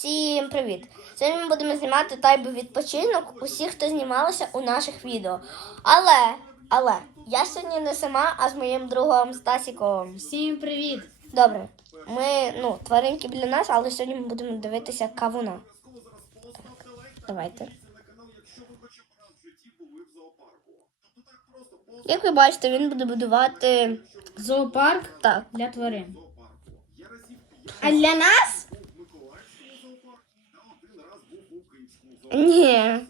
Всім привіт! Сьогодні ми будемо знімати тайбу відпочинок усіх, хто знімалися у наших відео. Але, але, я сьогодні не сама, а з моїм другом Стасіком. Всім привіт! Добре, ми, ну, тваринки біля нас, але сьогодні ми будемо дивитися кавуна. Так, давайте. Як ви бачите, він буде будувати Зоопарк так. для тварин. А для нас? Ні.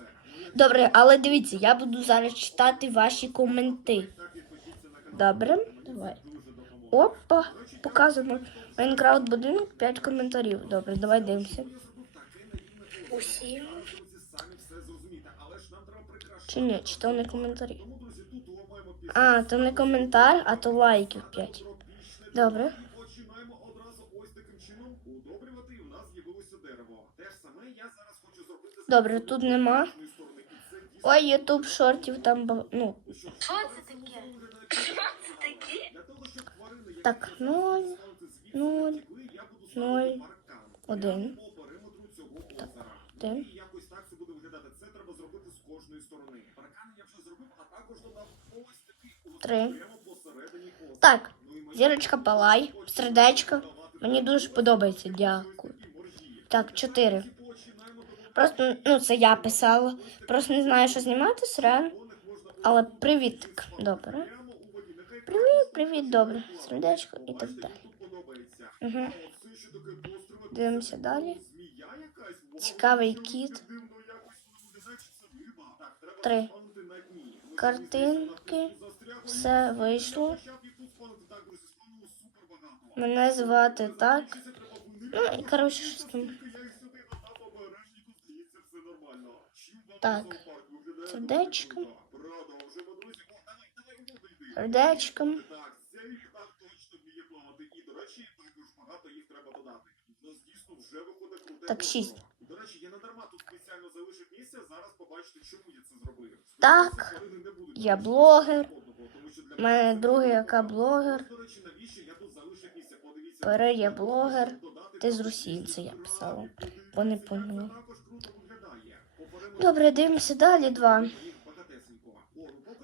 Добре, але дивіться, я буду зараз читати ваші коменти. Добре? Давай. Опа, показано. Майнкрафт будинок 5 коментарів. Добре, давай дивимося. Усім. Чи ні, чи то не коментарі? А, то не коментар, а то лайків 5. Добре. Починаємо одразу ось таким чином удобрювати, і в нас з'явилося дерево. Те ж саме я зараз Добре, тут нема. Ой, ютуб шортів там ну. Що це таке? Що це таке? Так, 0, 0, ви, я буду 0, ставити паркан 1, по периметру цього озера. 1. І якось так це буде виглядати. Це треба зробити з кожної сторони. Паркан я вже зробив, а також додав ось такий Три. Так, зірочка палай, сердечко. Мені дуже подобається, дякую. Так, 4. Просто, ну, це я писала. Просто не знаю, що знімати, срен. Але привіт. Добре. Привіт, привіт, добре. Сердечко і так далі. Угу. Дивимося далі. Цікавий кіт. Три. Картинки. Все вийшло. Мене звати так. Ну і коротше, щось там. Я їх сюди додав обережніку, здається, все нормально. Чудово Так. зоопарк виглядає Сердечко. дуже круто. Продовжуємо, друзі. О, давай, давай, воду йди. Сердечком. Так. Так, шість. До речі, я не дарма тут спеціально залишив місце. Зараз побачите, чому я це зробив. Так, я блогер. У мене другий яка блогер. Пере я блогер. Ти з Росії, це я писала. Бо не. Добре, дивимося далі. Два.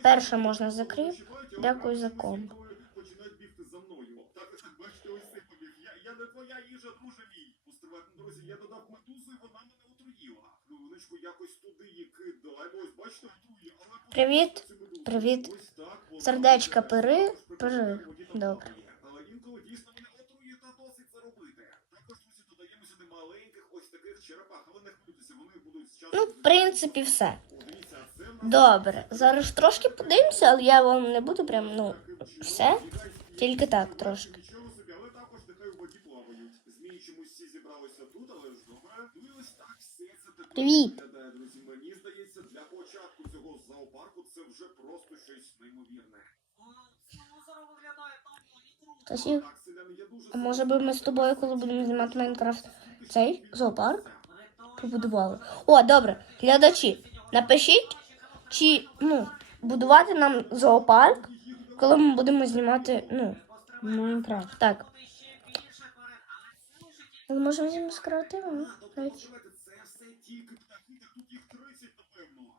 Перше можна закрити. Дякую за комп. починають бігти за мною. Так, бачите, ось цей побіг. Я, не твоя їжа, друже мій. Постривайте, друзі, я додав медузу, і вона мене отруїла. Хвилиночку, якось. Ось, бачите. Привіт. Привіт. Сердечка Пери. прекрасно Добре. Але інколи дійсно мене отрує та досить це робити. Також, друзі, додаємо сюди маленьких ось таких черепах. Але не Ну, в принципі, все. Добре. Зараз трошки подивимося, але я вам не буду прям, ну, все. Тільки так трошки. Привіт. Мені здається. Тасів, а може би ми з тобою, коли будемо знімати Майнкрафт, цей зоопарк побудували? О, добре, глядачі, напишіть, чи ну, будувати нам зоопарк, коли ми будемо знімати, ну, Майнкрафт. так. Ми можемо знімати з креативом, речі. Слухайте, це все тільки птахи, та тут їх 30, напевно.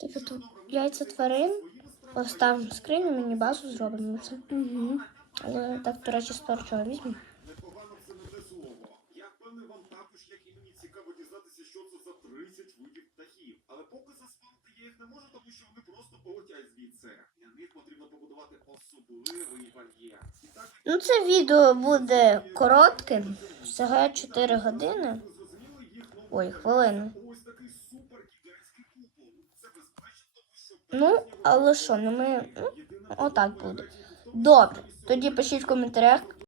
Типу тут яйця тварин, поставимо скриню, мені базу зробимо це. Угу. Але так, до речі, сторчого візьмемо. Непогано це не те слово. Я впевнений вам також, як і мені цікаво дізнатися, що це за 30 видів птахів. Але поки заспавнити я їх не можу, тому що вони просто полетять звідси. Для них потрібно побудувати особливий вольєр. І так, Ну, це відео буде коротким, всього 4 години. Ой, хвилину. Ну, але що, ну ми. Ну, отак буде. Добре. Тоді пишіть в коментарях,